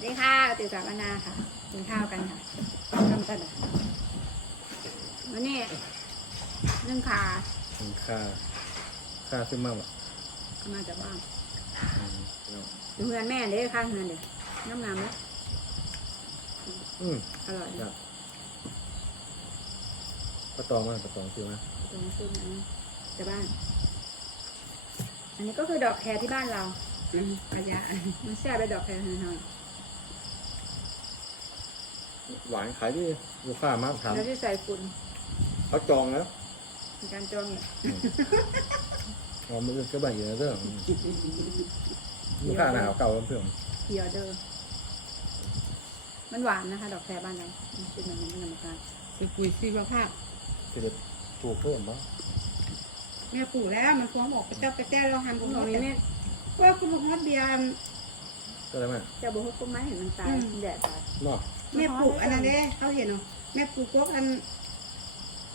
วัสดีค่ะติวสาวนาค่ะกินข้าวกันค่ะทำกันวันนี้นึ่งขามันค่าค่าขึ้นมากอะเอามาจากบ้านอืมเอาอยู่เฮือนแม่เด้ข้างเฮือนเด้น้ำน้ำนะอืมอร่อยอยากปลาตองมากปลาตองซื้อมาตรงซึ่งอันนี้จากบ้าน อันนี้ก็คือดอกแครที่บ้านเราอืมขยะมันแซ่บไปดอกแครหน่อย หวานขายดีลูกค้ามากถามๆแล้วที่ใส่ฝุ่นเขาจองแล้วมีการจองเนี่ยเราไม่ก็แบ่งอยู่ในเรื่องลูกค้าหนาวเก่าเพื่อนพีออเดอร์มันหวานนะคะ ดอกแครบ้านเรามันเป็นแบบนี้เป็นธรรมชาติไปปุ๋ยชีวภาพที่จะถูกเพิ่มมั้งแม่ปลูกแล้วมันฟ้องบอกไปเจ้าไปแจ้เราหันขกูองบอกนี้นี่เนี่ยว่าคุณบอกฮอดเบียร์ก็ได้ไหมเจะบอกว่าต้นไม้เห็นมันตายอืมมันแดดตายเนาะ แม่ปลูกอันนั้นเด้เขาเห็นเนาะแม่ปลูกพวกอัน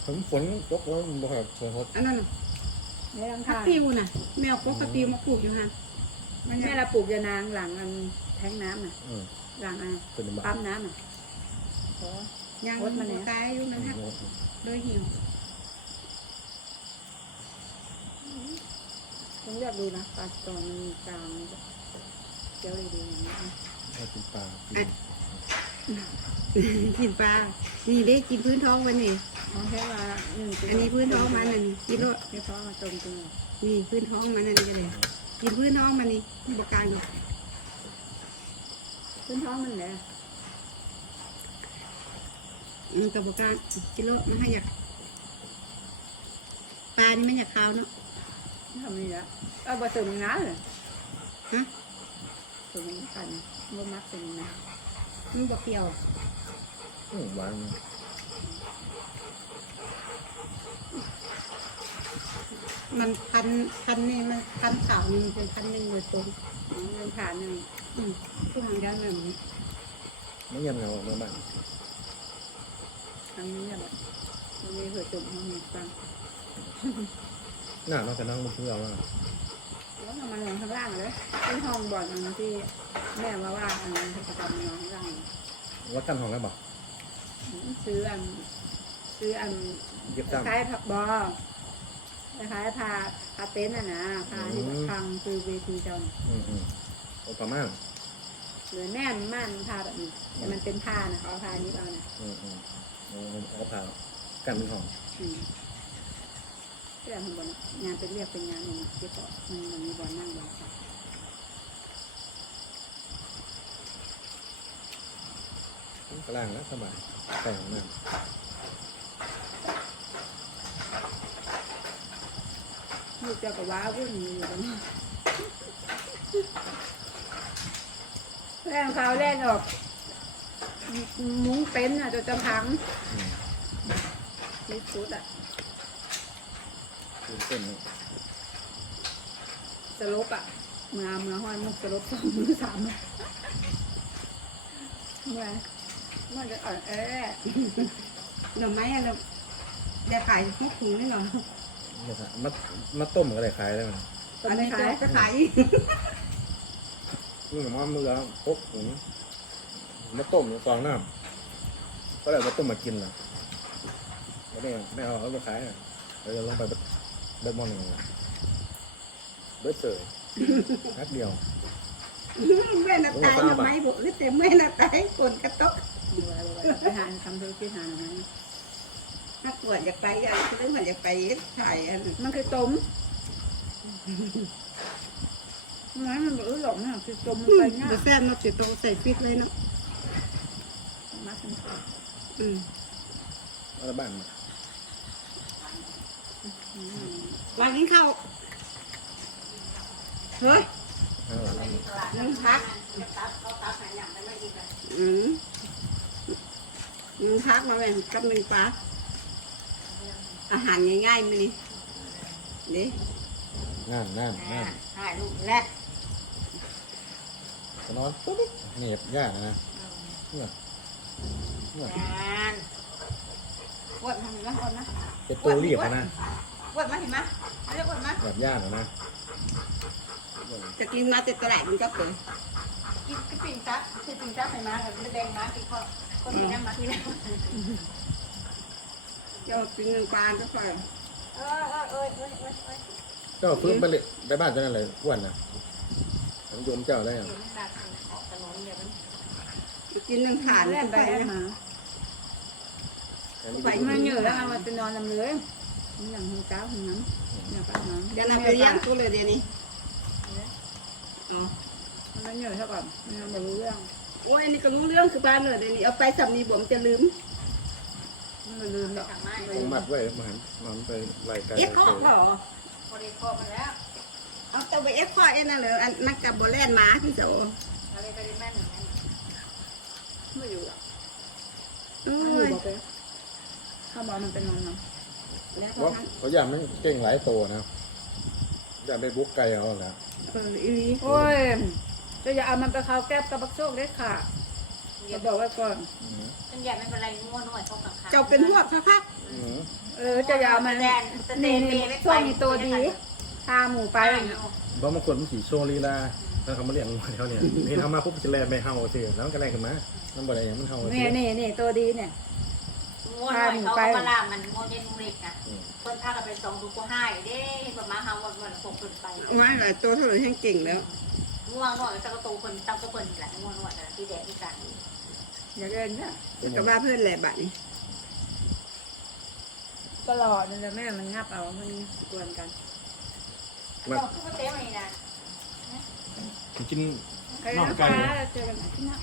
ผมฝนตกแล้วมันบ่ครับฝนตกอันนั้นน่ะในรังทัคาบปิวน่ะ แม่เอาพวกกระปิวมาปลูกอยู่ฮะมันแม่เนี่ยเราปลูกยานางหลังอันแทงน้ำน่ะอืมหลังอันเป็นบ้าปั๊มน้ำน่ะโอ้ยังรถมันเนี่ยตายอยู่นั่นฮะโดยหิวต้องเลือกดูนะปลาตอนมันมีกลางเจียวดีๆอย่างนี้นะให้กินปลา กินปลา นี่เด้กินพื้นท้องมันนี่เอาแค่ว่าหนึ่งตัวอันนี้พื้นท้องมันน่ะนี่กินโลดแค่เพราะมาตรงตัวนี่พื้นท้องมันนั่นก็เลยกินพื้นท้องมันนี่บกกลางอยู่ขึ้นท้องมันแหละอืมกับบกกลางกินโลดมันให้อยากปลานี่มันอยากขาวเนาะทำนี่แหละเอาผสมน้ำเลยฮะผสมกันบ่มักเป็นน้ มันบกเปรี้ยวอืมหวานมันพันพันนี่มันพันขาวนี่มันเป็นพันหนึ่งโดยตรงำอืมเป็นผ่านหนึ่งอืมทุกทางด้านแบบนี้ไม่เงียบเงาเมื่อบ้านทำนี้แบบมันมีผสมมันมีฟังหน้าน้องกันน้องมันเพื่อเรา แล้วเอามันลงข้างล่างเลยเป็นห้องบ่อนอันที่แม่มาว่าอันนั้นประจำมันลงข้างล่างวัดกันห้องแล้วบอกซื้ออันซื้ออันเย็บคจ้ำล้ายๆผักบอคล้ายๆพาพาเต็นท์อะนะพาที่อืมพังคือเวทีเจ้าน่ะอืมอืมโอ้ประมาณหรือแม่นม่านพาแบบนี้แต่มันเป็นผ้านะเขาเอาผ้านี้เอานะอืมอืมเอาเอาผ่ากันเป็นห้องอืม เรื่องข้างบนน่ะงานเป็นเรียกเป็นงานอย่างที่เกาะมันมันมีบอลนั่งบอลค่ะกลางแล้วสบายแต่งน้ลูกเจ้าก็ว้าวุ่นอยู่ตรงนี้แรงเขาแรงออก มุ้งเต็นท์อะจนจะพังำอืมที่สุดอะ ตื่นเต้นเนอะสลบอะเมื่อเมื่อห้อยมุกสลบสองมือสามมือเมื่อเมื่อจะอ่อนแอหน่อไม้อะเราจะขายพวกถุงนี่เหรอเนี่ยครับมามาต้มก็ได้ขายได้มันต้นอันไม่นี้ขาจะยจะขายนี่ผมว่ามือแล้วพกถุงมาต้มตองน้ำก็เลยมาต้มมากินล่ะแล้วเนี่ยไม่เอาเอาไปขายอะเราจะลงไป เบิร์มอนหนึ่งเลยเบิร์ดเสยนัดเดียวแม่น่ะตายหน่อไม้บอกเต็มแม่น่ะตายฝนกระตกอยู่อะไรไปหาทำธุรกิจหาอะไรนะถ้าปวดอยากไปอะคือมันอยากไปถ่ายอันมันคือต้มมันมันบอกหลงนะคือต้มมันไปง่ายจะแซ่บเนาะจะต้องใส่พริกเลยเนาะมาสนุกอืมเอาละบ้านมา วางกินข้าวเฮ้ยเอาละบ้านมานึ่งพักอืมนึ่งพักมาแบ่งกับหนึ่งปลาอาหารง่ายๆมานี่เด้นั่นนั่นนั่นถ่ายรูปแรกจะนอนปุ๊บเหนียบยากนะเนี่ยเนี่ยานปวดทำไมบ้างก่อนนะเป็นตัวเรียบอะนะ ปวดมาเห็นไหมไม่ได้ปวดมาแบบยากอะนะจะกินมาแต่ตลาดมันก็เปิดกินกินก็ปิ่งซักคือปิ่งซักให้มากับแดงมาที่ข้อคนที่นั่นมาที่นั่นเจ้ากินหนึ่งปลาก็ค่อยเออเออเออเออเออเออเจ้าฟื้นไปเลยไปบ้านเจ้านั่นเลยอ้วนนะผมโยมเจ้าได้ยังเดี๋ยวมันตัดออกถนนเดี๋ยวมันกินหนึ่งถาดเล่นไปไปเล่นนะมาไปมาเยอะแล้วมันจะนอนลำเลย มันอย่างหูเจ้าหูน้ำเนี่ยป้าน้ำเดี๋ยวนำไปเลี้ยงกูเลยเดี๋ยวนี้อ๋อมันเยอะเท่ากับมันไม่รู้เรื่องโอ้ยอันนี้ก็รู้เรื่องคือบ้านเลยเดี๋ยวนี้เอาไปสำนีบ่มจะลืมมันไม่ลืมหรอกต้องมัดไว้มาหันมันไปไล่ไก่เอ๊ะเขาเหรอพอดีคอมันแล้วเอาตัวไปเอ๊ะข้อเอ๊ะนั่นเลยอันนักกับโบแลนหมาพี่โสอะไรไปได้แม่หนึ่งไม่อยู่หรอกเอ้ไม่อยู่ยบอกเลยเขาบอกมันเป็นนอนเนาะ แล้วเพราะเขาเขาอยากมันเก่งหลายตัวนะอยากไปบุกไก่เอาแล้วเอออีนี้โอ้ยจะอย่าเอามันไปเข้าแก๊บกับบักโชคได้ค่ะจะบอกไว้ก่อนเป็นใหญ่ไม่เป็นไรง่วงหน่อยเขากังคัเจ้าเป็นพวกคักเออจะอย่าเอามันแดนนี่นี่ช่วงนี้ตัวดีพาหมูไปบางบางคนมันสีโชว์ลีลาแล้วเขามาเลี้ยงมาเขาเนี่ยนี่ทำมาปุ๊บจะแลนไปเฮาสิแล้วมันก็แลนขึ้นมามันบ่ได้อย่างมันเฮาสินี่นี่นี่ตัวดีเนี่ย ง่วงหน่อยเขาก็ล่ามันง่วงเย็นเล็กนะคนพากันไปสองดูก็ให้เด้ประมาณห้าวันวันคงเกินไปๆไม่หลายตัวเท่าไหร่แห้งเก่งแล้วง่วงหน่อยตะกโตคนตั้งก็เปิดแหละง่วงหน่อยแต่ที่แดดที่กันอย่าเล่นเนี่ยแต่ว่าเพื่อนแหละบัดนี้ตลอดนั่นแหละแม่มันงับเอา มันกวนกันมาต้องก็เต้มานี่นะกินใครนะคะเจอกันที่หน้า